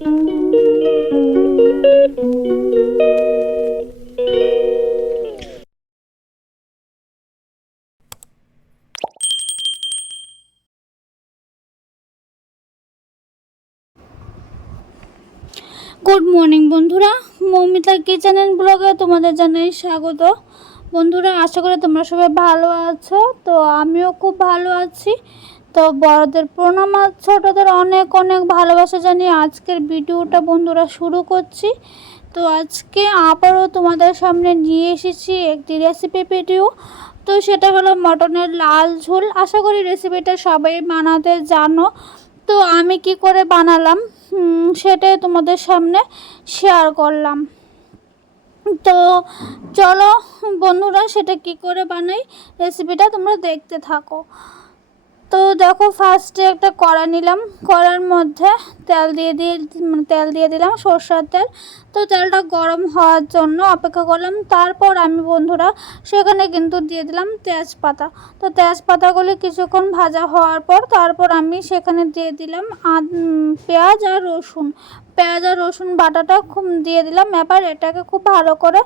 Good morning বন্ধুরা। Moumita kitchen and ব্লগে তোমাদের জানাই স্বাগত। বন্ধুরা, আশা করি তোমরা সবাই ভালো আছো। তো আমিও খুব ভালো আছি। তো বড়দের প্রণাম আর ছোটদের অনেক অনেক ভালোবাসা জানিয়ে আজকের ভিডিওটা বন্ধুরা শুরু করছি। তো আজকে আবারও তোমাদের সামনে নিয়ে এসেছি একটি রেসিপি ভিডিও তো সেটা হলো মটনের লাল ঝোল। আশা করি রেসিপিটা সবাই বানাতে জানো। তো আমি কি করে বানালাম? সেটাই তোমাদের সামনে শেয়ার করলাম। তো চলো বন্ধুরা সেটা কি করে বানাই? রেসিপিটা তোমরা দেখতে থাকো। তো দেখো ফার্স্টে একটা কড়া নিলাম। কড়ার মধ্যে তেল দিয়ে দিয়ে মানে তেল দিয়ে দিলাম সরষার তেল। তো তেলটা গরম হওয়ার জন্য অপেক্ষা করলাম। তারপর আমি বন্ধুরা সেখানে কিন্তু দিয়ে দিলাম তেজপাতা। তো তেজপাতাগুলি কিছুক্ষণ ভাজা হওয়ার পর তারপর আমি সেখানে দিয়ে দিলাম পেঁয়াজ আর রসুন। পেঁয়াজ আর রসুন বাটাটা খুব দিয়ে দিলাম। এবার এটাকে খুব ভালো করে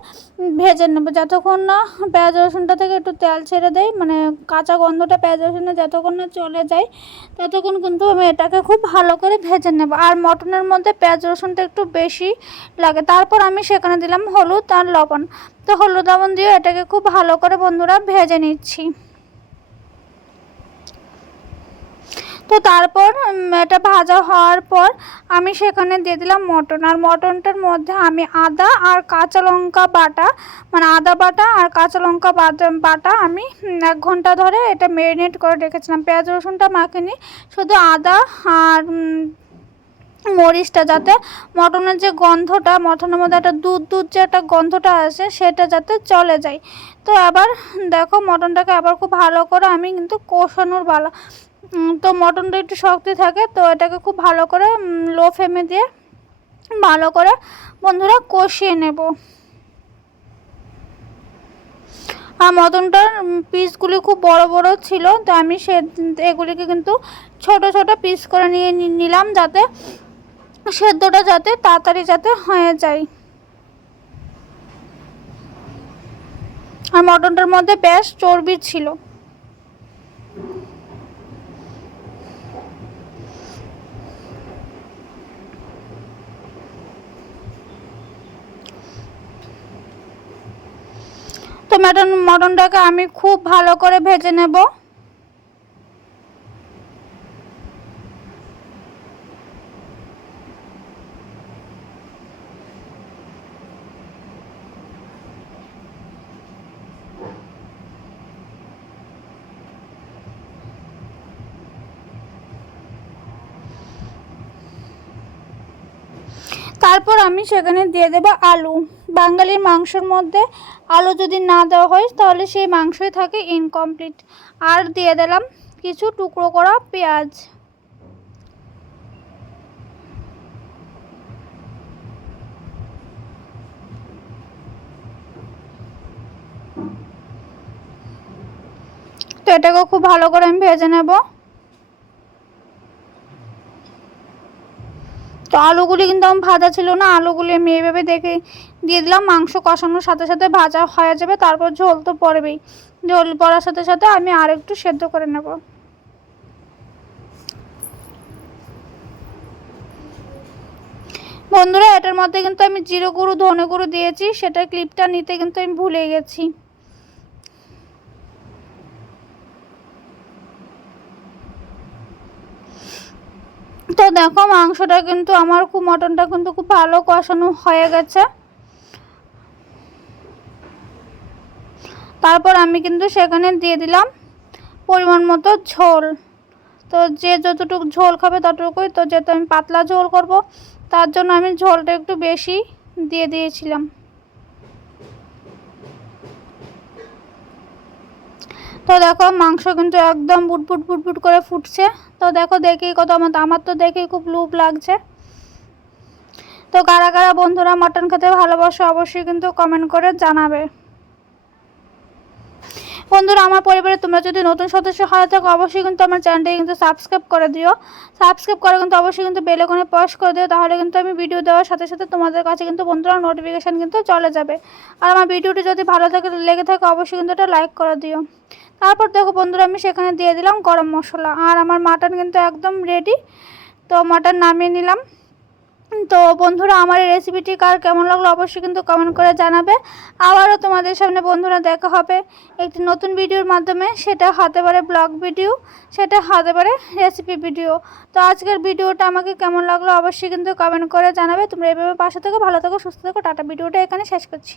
ভেজে নেব। যতক্ষণ না পেঁয়াজ রসুনটা থেকে একটু তেল ছেড়ে দেয় মানে কাঁচা গন্ধটা পেঁয়াজ রসুনে যতক্ষণ না চলে যায়, ততক্ষণ কিন্তু আমি এটাকে খুব ভালো করে ভেজে নেব। আর মটনের মধ্যে পেঁয়াজ রসুনটা একটু বেশি লাগে। তারপর আমি সেখানে দিলাম হলুদ আর লবণ। তো হলুদ লবণ দিয়ে এটাকে খুব ভালো করে বন্ধুরা ভেজে নিচ্ছি। তো তারপর এটা ভাজা হওয়ার পর আমি সেখানে দিয়ে দিলাম মটন। আর মটনটার মধ্যে আমি আদা আর কাঁচা লঙ্কা বাটা মানে আদা বাটা আর কাঁচা লঙ্কা বাটা আমি এক ঘণ্টা ধরে এটা ম্যারিনেট করে রেখেছিলাম। পেঁয়াজ রসুনটা মাখিনি শুধু আদা আর মরিচটা যাতে মটনের যে গন্ধটা মটনের মধ্যে একটা দুধ দুধ যে একটা গন্ধটা আসে সেটা যাতে চলে যায়। তো আবার দেখো মটনটাকে আবার খুব ভালো করে আমি কিন্তু কষানোর উম, তো মটনটা একটু শক্তি থাকে, তো এটাকে খুব ভালো করে লো ফ্লেমে দিয়ে ভালো করে বন্ধুরা কষিয়ে নেব। আর মটনটার পিসগুলি খুব বড় বড় ছিল, তো আমি সে, এগুলিকে কিন্তু ছোট ছোট পিস করে নিয়ে নিলাম যাতে সেদ্ধটা যাতে তাড়াতাড়ি যাতে হয়ে যায়। আর মটনটার মধ্যে বেশ চর্বি ছিল। তো মটন মটনটাকে আমি খুব ভালো করে ভেজে নেব। তারপর আমি সেখানে দিয়ে দেবো আলু। বাঙালির মাংসর মধ্যে আলু যদি না দেওয়া হয়, তাহলে সেই মাংসই থাকে ইনকমপ্লিট আর দিয়ে দিলাম কিছু টুকরো করা পেঁয়াজ। তো এটাকে খুব ভালো করে আমি ভেজে নেব। তো আলুগুলি কিন্তু আমার ভাজা ছিল না, আলুগুলি আমি এইভাবে দেখে দিয়ে দিলাম, মাংস কষানোর সাথে সাথে ভাজা হয়ে যাবে, তারপর ঝোল তো পড়বেই। ঝোল পড়ার সাথে সাথে আমি আর একটু সেদ্ধ করে নেব। বন্ধুরা, এটার মধ্যে কিন্তু আমি জিরো গুঁড়ো, ধনে গুঁড়ো দিয়েছি সেটা ক্লিপটা নিতে কিন্তু আমি ভুলে গেছি। তো দেখো মাংসটা কিন্তু আমার খুব, মটনটা কিন্তু খুব ভালো কষানো হয়ে গেছে। তারপর আমি কিন্তু সেখানে দিয়ে দিলাম পরিমাণ মতো ঝোল। তো যে যতটুকু ঝোল খাবে ততটুকুই, তো যেহেতু আমি পাতলা ঝোল করব, তার জন্য আমি ঝোলটা একটু বেশি দিয়ে দিয়েছিলাম। দেখো মাংস কিন্তু একদম বুটবুট বুটবুট করে ফুটছে। তো দেখো দেখেই কত আমার আমার তো দেখেই খুব লুপ লাগছে। তো কারা কারা বন্ধুরা মটন খেতে ভালোবাসো অবশ্যই কিন্তু কমেন্ট করে জানাবে। বন্ধুরা আমার পরিবারে তোমরা যদি নতুন সদস্য হয়ে থাকো, অবশ্যই কিন্তু আমার চ্যানেলটাকে কিন্তু সাবস্ক্রাইব করে দিও। সাবস্ক্রাইব করে কিন্তু অবশ্যই কিন্তু বেল আইকনে প্রেস করে দিও, তাহলে কিন্তু আমি ভিডিও দেওয়ার সাথে সাথে তোমাদের কাছে কিন্তু বন্ধুরা নোটিফিকেশান কিন্তু চলে যাবে। আর আমার ভিডিওটি যদি ভালো থাকে, লেগে থাকে, অবশ্যই কিন্তু এটা লাইক করে দিও। তারপর দেখো বন্ধুরা, আমি সেখানে দিয়ে দিলাম গরম মশলা। আর আমার মাটন কিন্তু একদম রেডি তো মাটন নামিয়ে নিলাম। তো বন্ধুরা, আমার এই রেসিপিটি কার কেমন লাগল অবশ্যই কিন্তু কমেন্ট করে জানাবে। আবারও তোমাদের সামনে বন্ধুরা দেখা হবে একটি নতুন ভিডিওর মাধ্যমে। সেটা হতে পারে ব্লগ ভিডিও সেটা হতে পারে রেসিপি ভিডিও তো আজকের ভিডিওটা আমাকে কেমন লাগল অবশ্যই কিন্তু কমেন্ট করে জানাবে। তোমরা এভাবে পাশে থেকো, ভালো থেকো, সুস্থ থেকো। টাটা, ভিডিওটা এখানে শেষ করছি।